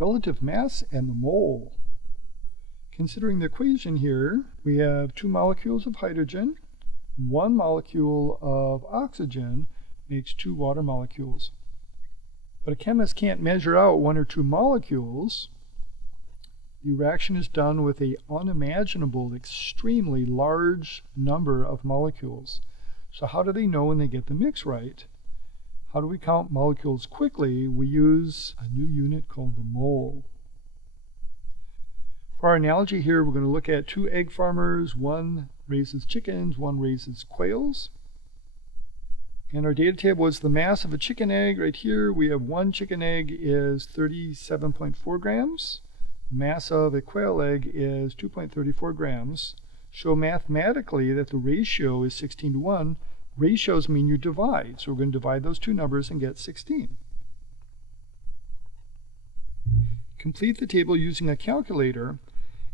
Relative mass and the mole. Considering the equation here, we have 2 molecules of hydrogen, 1 molecule of oxygen makes 2 water molecules. But a chemist can't measure out 1 or 2 molecules. The reaction is done with an unimaginable, extremely large number of molecules. So how do they know when they get the mix right? How do we count molecules quickly? We use a new unit called the mole. For our analogy here, we're going to look at 2 egg farmers. One raises chickens, one raises quails. And our data table is the mass of a chicken egg. Right here we have 1 chicken egg is 37.4 grams. Mass of a quail egg is 2.34 grams. Show mathematically that the ratio is 16 to 1. Ratios mean you divide, so we're going to divide those 2 numbers and get 16. Complete the table using a calculator.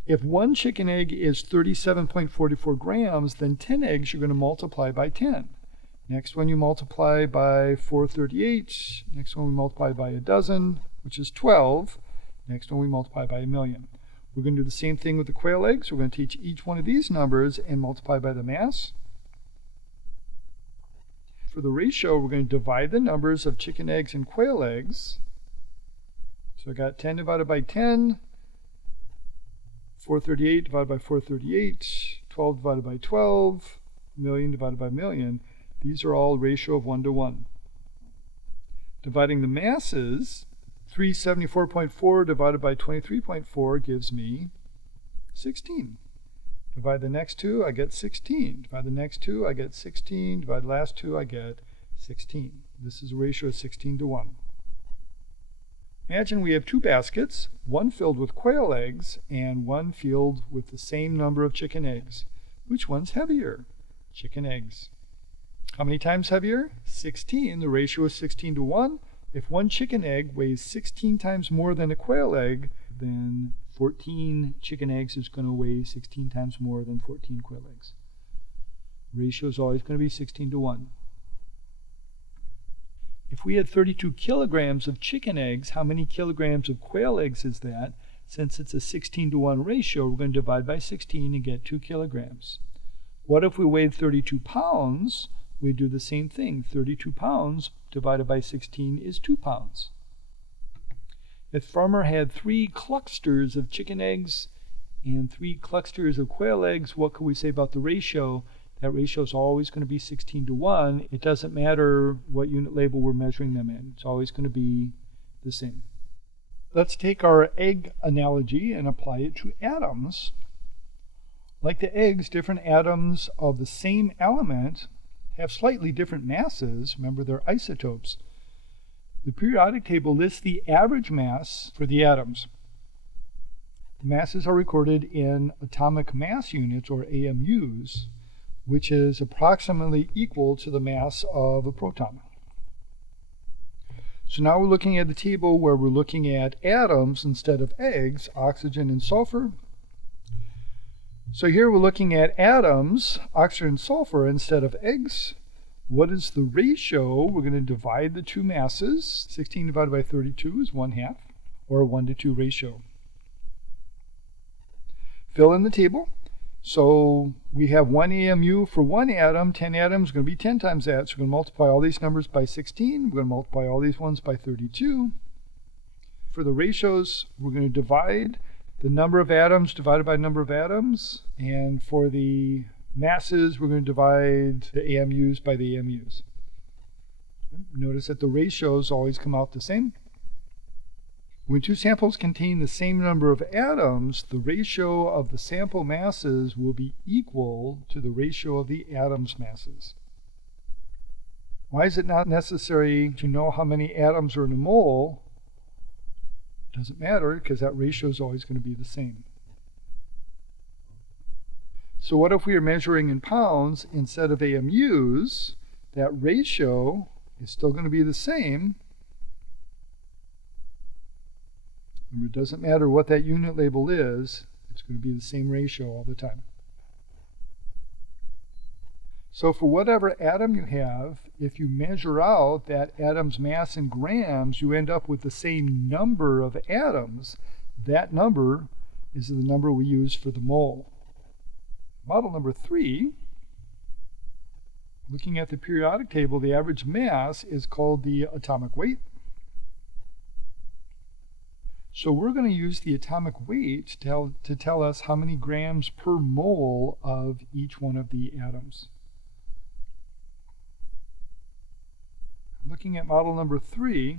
If 1 chicken egg is 37.44 grams, then 10 eggs you're going to multiply by 10. Next one you multiply by 438. Next one we multiply by a dozen, which is 12. Next one we multiply by 1,000,000. We're going to do the same thing with the quail eggs. We're going to take each one of these numbers and multiply by the mass. For the ratio, we're going to divide the numbers of chicken eggs and quail eggs. So I got 10 divided by 10, 438 divided by 438, 12 divided by 12, 1,000,000 divided by 1,000,000. These are all ratio of 1 to 1. Dividing the masses, 374.4 divided by 23.4 gives me 16. Divide the next 2, I get 16. Divide the next 2, I get 16. Divide the last 2, I get 16. This is a ratio of 16 to 1. Imagine we have 2 baskets, one filled with quail eggs and one filled with the same number of chicken eggs. Which one's heavier? Chicken eggs. How many times heavier? 16. The ratio is 16 to 1. If 1 chicken egg weighs 16 times more than a quail egg, then 14 chicken eggs is going to weigh 16 times more than 14 quail eggs. Ratio is always going to be 16 to 1. If we had 32 kilograms of chicken eggs, how many kilograms of quail eggs is that? Since it's a 16 to 1 ratio, we're going to divide by 16 and get 2 kilograms. What if we weighed 32 pounds? We do the same thing. 32 pounds divided by 16 is 2 pounds. If farmer had 3 clusters of chicken eggs and 3 clusters of quail eggs, what could we say about the ratio? That ratio is always going to be 16 to 1. It doesn't matter what unit label we're measuring them in. It's always going to be the same. Let's take our egg analogy and apply it to atoms. Like the eggs, different atoms of the same element have slightly different masses. Remember, they're isotopes. The periodic table lists the average mass for the atoms. The masses are recorded in atomic mass units, or AMUs, which is approximately equal to the mass of a proton. So now we're looking at the table where we're looking at atoms instead of eggs, oxygen and sulfur. So here we're looking at atoms, oxygen and sulfur, instead of eggs. What is the ratio? We're going to divide the 2 masses. 16 divided by 32 is 1/2, or a 1 to 2 ratio. Fill in the table. So we have 1 AMU for 1 atom. 10 atoms is going to be 10 times that. So we're going to multiply all these numbers by 16. We're going to multiply all these ones by 32. For the ratios, we're going to divide the number of atoms divided by number of atoms. And for the masses, we're going to divide the AMUs by the AMUs. Notice that the ratios always come out the same. When 2 samples contain the same number of atoms, the ratio of the sample masses will be equal to the ratio of the atoms' masses. Why is it not necessary to know how many atoms are in a mole? It doesn't matter, because that ratio is always going to be the same. So what if we are measuring in pounds instead of AMUs? That ratio is still going to be the same. Remember, it doesn't matter what that unit label is, it's going to be the same ratio all the time. So for whatever atom you have, if you measure out that atom's mass in grams, you end up with the same number of atoms. That number is the number we use for the mole. Model number 3, looking at the periodic table, the average mass is called the atomic weight. So we're going to use the atomic weight to tell us how many grams per mole of each one of the atoms. Looking at model number 3,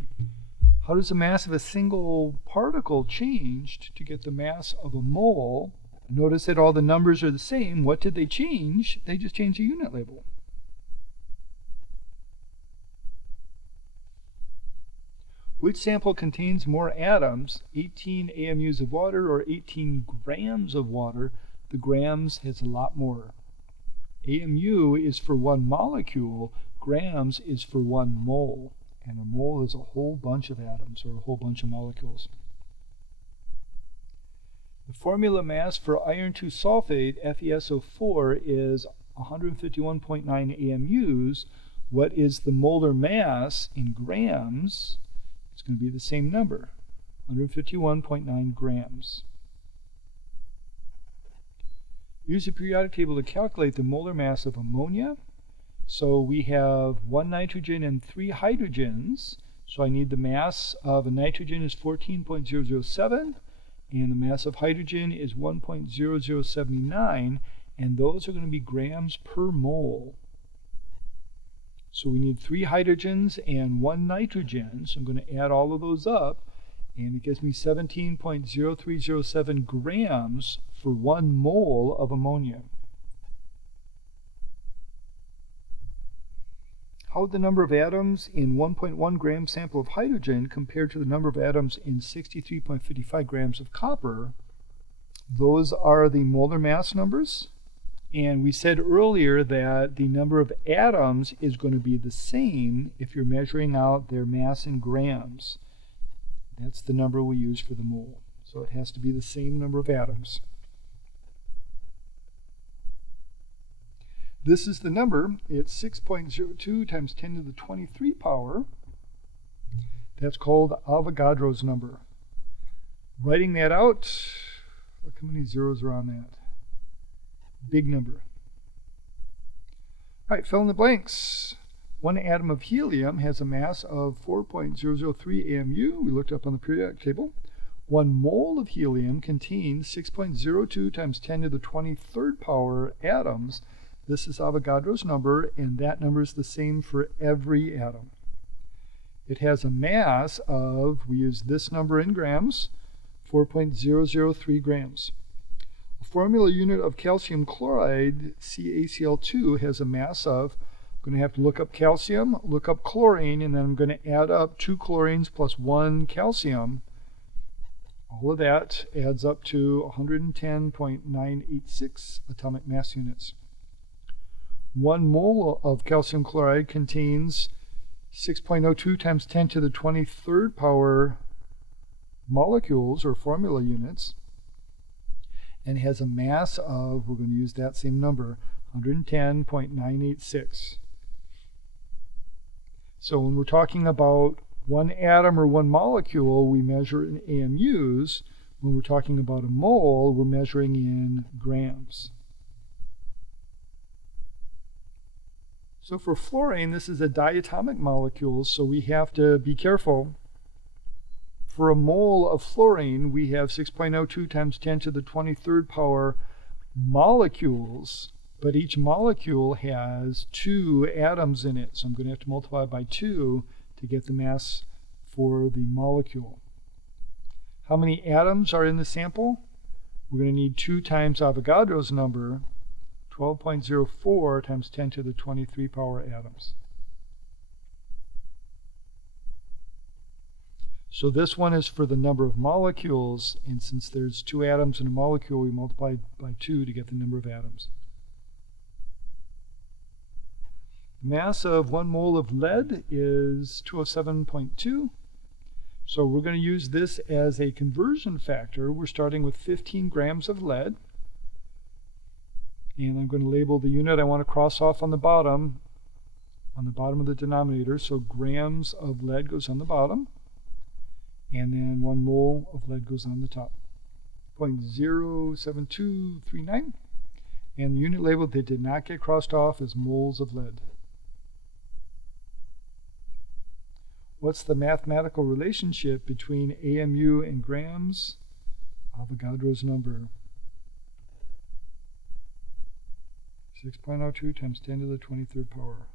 how does the mass of a single particle change to get the mass of a mole? Notice that all the numbers are the same. What did they change? They just changed the unit label. Which sample contains more atoms, 18 AMUs of water or 18 grams of water? The grams has a lot more. AMU is for one molecule, grams is for one mole. And a mole is a whole bunch of atoms or a whole bunch of molecules. The formula mass for iron 2 sulfate, FeSO4, is 151.9 AMUs. What is the molar mass in grams? It's going to be the same number, 151.9 grams. Use the periodic table to calculate the molar mass of ammonia. So we have 1 nitrogen and 3 hydrogens. So I need the mass of a nitrogen is 14.007, and the mass of hydrogen is 1.0079, and those are going to be grams per mole. So we need 3 hydrogens and 1 nitrogen. So I'm going to add all of those up, and it gives me 17.0307 grams for 1 mole of ammonia. How would the number of atoms in 1.1 gram sample of hydrogen compare to the number of atoms in 63.55 grams of copper? Those are the molar mass numbers. And we said earlier that the number of atoms is going to be the same if you're measuring out their mass in grams. That's the number we use for the mole. So it has to be the same number of atoms. This is the number. It's 6.02 times 10 to the 23 power. That's called Avogadro's number. Writing that out, look how many zeros are on that. Big number. All right, fill in the blanks. 1 atom of helium has a mass of 4.003 AMU. We looked up on the periodic table. 1 mole of helium contains 6.02 times 10 to the 23rd power atoms. This is Avogadro's number, and that number is the same for every atom. It has a mass of, we use this number in grams, 4.003 grams. A formula unit of calcium chloride, CaCl2, has a mass of, I'm going to have to look up calcium, look up chlorine, and then I'm going to add up 2 chlorines plus 1 calcium. All of that adds up to 110.986 atomic mass units. 1 mole of calcium chloride contains 6.02 times 10 to the 23rd power molecules or formula units, and has a mass of, we're going to use that same number, 110.986. So when we're talking about 1 atom or 1 molecule, we measure in AMUs. When we're talking about a mole, we're measuring in grams. So for fluorine, this is a diatomic molecule, so we have to be careful. For a mole of fluorine, we have 6.02 times 10 to the 23rd power molecules, but each molecule has 2 atoms in it. So I'm going to have to multiply by 2 to get the mass for the molecule. How many atoms are in the sample? We're going to need 2 times Avogadro's number, 12.04 times 10 to the 23 power atoms. So this one is for the number of molecules, and since there's 2 atoms in a molecule, we multiply by 2 to get the number of atoms. The mass of 1 mole of lead is 207.2. So we're going to use this as a conversion factor. We're starting with 15 grams of lead. And I'm going to label the unit I want to cross off on the bottom of the denominator. So grams of lead goes on the bottom, and then 1 mole of lead goes on the top. 0.07239. And the unit label that did not get crossed off is moles of lead. What's the mathematical relationship between AMU and grams? Avogadro's number. 6.02 times 10 to the 23rd power.